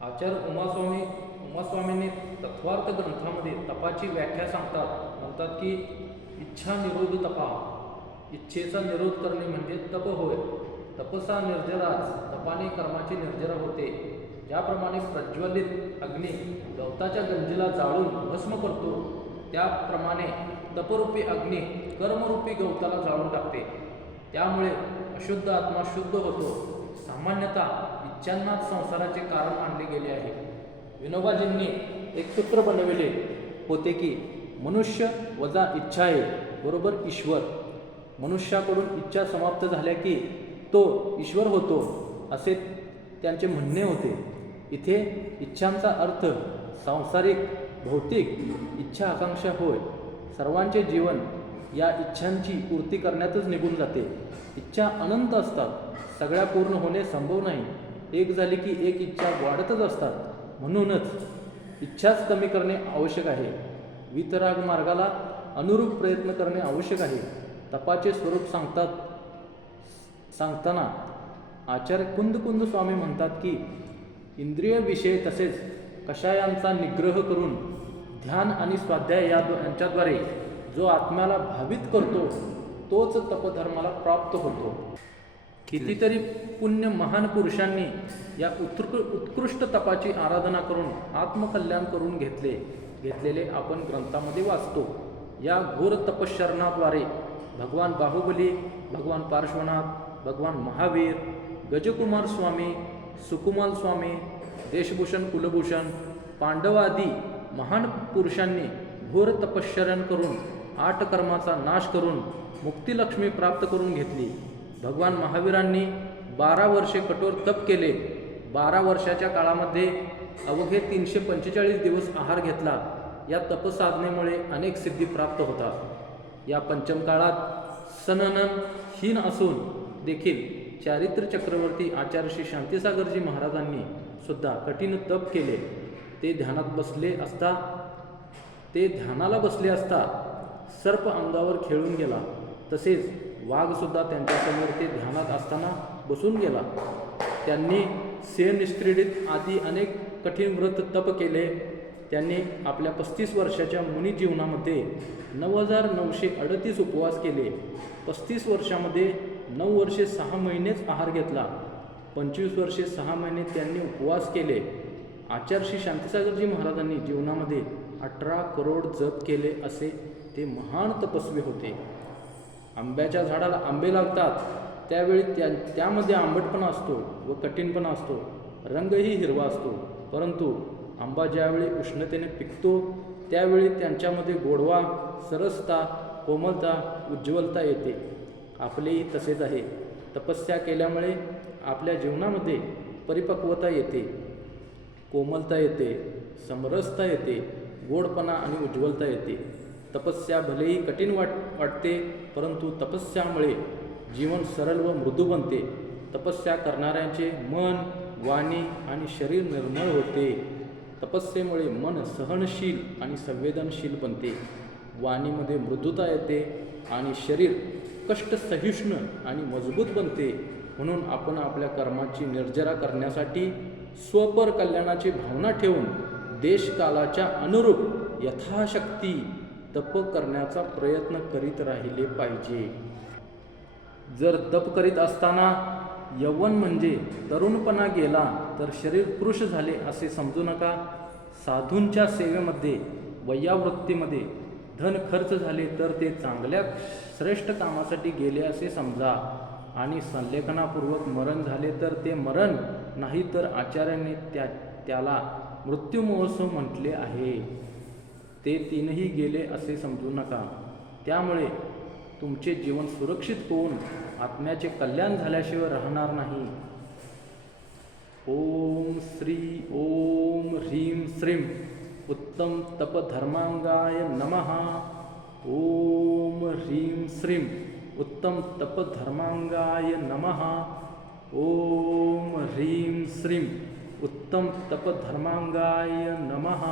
आचार्य उमास्वामींनी तत्वार्थ ग्रंथामध्ये तपाची व्याख्या सांगतात. म्हणतात की इच्छा निरोध तपा, इच्छेचा निरोध करणे म्हणजे तप होय. तपसा निर्जराच, तपाने कर्माची निर्जरा होते. ज्याप्रमाणे प्रज्वलित अग्नी गवताच्या गंजीला जाळून भस्म करतो, त्याप्रमाणे तपरूपी अग्नी कर्मरूपी गवताला जाळून टाकते. त्यामुळे अशुद्ध आत्मा शुद्ध होतो. सामान्यतः इच्छांनाच संसाराचे कारण मानले गेले आहे. विनोबाजींनी एक सूत्र बनविले होते की मनुष्य वजा इच्छा आहे बरोबर ईश्वर. मनुष्याकडून इच्छा समाप्त झाल्या की तो ईश्वर होतो, असे त्यांचे म्हणणे होते. इथे इच्छांचा अर्थ सांसारिक भौतिक इच्छा आकांक्षा होय. सर्वांचे जीवन या इच्छांची पूर्ती करण्यातच निघून जाते. इच्छा अनंत असतात, सगळ्या पूर्ण होणे संभव नाही. एक झाली की एक इच्छा वाढतच असतात. म्हणूनच इच्छाच कमी करणे आवश्यक आहे. वितराग मार्गाला अनुरूप प्रयत्न करणे आवश्यक आहे. तपाचे स्वरूप सांगताना आचार्य कुंद स्वामी म्हणतात की इंद्रिय विषय तसेच कषायांचा निग्रह करून ध्यान आणि स्वाध्याय यांच्याद्वारे जो आत्म्याला भावित करतो तोच तपधर्माला प्राप्त होतो. कितीतरी पुण्य महान पुरुषांनी या उत्कृष्ट तपाची आराधना करून आत्मकल्याण करून घेतलेले आपण ग्रंथामध्ये वाचतो. या घोर तपश्चरणाद्वारे भगवान बाहुबली, भगवान पार्श्वनाथ, भगवान महावीर, गजकुमार स्वामी, सुकुमाल स्वामी, देशभूषण कुलभूषण, पांडवादी महान पुरुषांनी घोर तपश्चर्यन करून 8 कर्माचा नाश करून मुक्तिलक्ष्मी प्राप्त करून घेतली. भगवान महावीरांनी 12 वर्षे कठोर तप केले. 12 वर्षाच्या काळामध्ये अवघे 345 दिवस आहार घेतला. या तपसाधनेमुळे अनेक सिद्धी प्राप्त होतात. या पंचम काळात सननहीन असून देखील चारित्र चक्रवर्ती आचार्य श्री शांतीसागरजी महाराजांनी सुद्धा कठीण तप केले. ते ध्यानाला बसले असता सर्प अंगावर खेळून गेला. तसेच वाघ सुद्धा त्यांच्यासमोर ते ध्यानात असताना बसून गेला. त्यांनी सेनिस्त्रीडित आदी अनेक कठीण व्रत तप केले. त्यांनी आपल्या 35 वर्षाच्या मुनी जीवनामध्ये 9938 उपवास केले. 35 वर्षामध्ये 9 वर्षे 6 महिनेच आहार घेतला. 25 वर्षे 6 महिने त्यांनी उपवास केले. आचार्य श्री शांतीसागरजी महाराजांनी जीवनामध्ये 18 करोड जप केले असे ते महान तपस्वी होते. आंब्याच्या झाडाला आंबे लागतात त्यावेळी त्यामध्ये आंबटपणा असतो व कठीणपणा असतो, रंगही हिरवा असतो. परंतु आंबा ज्यावेळी उष्णतेने पिकतो त्यावेळी त्यांच्यामध्ये गोडवा, सरसता, कोमलता, उज्ज्वलता येते. आपलेही तसेच आहे. तपस्या केल्यामुळे आपल्या जीवनामध्ये परिपक्वता येते, कोमलता येते, समरसता येते, गोडपणा आणि उज्ज्वलता येते. तपस्या भलेही कठीण वाटते, परंतु तपस्यामुळे जीवन सरळ व मृदू बनते. तपस्या करणाऱ्यांचे मन, वाणी आणि शरीर निर्मळ होते. तपस्येमुळे मन सहनशील आणि संवेदनशील बनते. वाणीमध्ये मृदुता येते आणि शरीर कष्टसहिष्णु आणि मजबूत बनते. म्हणून आपण आपल्या कर्माची निर्जरा करण्यासाठी स्वपर कल्याणाची भावना ठेवून देशकालाच्या अनुरूप यथाशक्ती तप करण्याचा प्रयत्न करीत राहिले पाहिजे. जर तप करीत असताना यौवन म्हणजे तरुणपणा गेला तर शरीर पुरुष झाले असे समजू नका. साधूंच्या सेवेमध्ये, वैयावृत्तीमध्ये धन खर्च झाले तर ते चांगल्या श्रेष्ठ कामासाठी गेले असे समजा. आणि संलेखनापूर्वक मरण झाले तर ते मरण नाही, तर आचार्याने त्याला मृत्यू महोत्सव म्हटले आहे. ते तीनही गेले असे समजू नका. त्यामुळे तुमचे जीवन सुरक्षित होऊन आत्म्याचे कल्याण झाल्याशिवाय राहणार नाही. ओम श्री ओम ह्रीं श्रीं उत्तम तपधर्मांगाय नमः. ओम ह्रीं श्रीं उत्तम तपधर्मांगाय नमः. ओम ह्रीं श्रीं उत्तम तपधर्मांगाय नमः.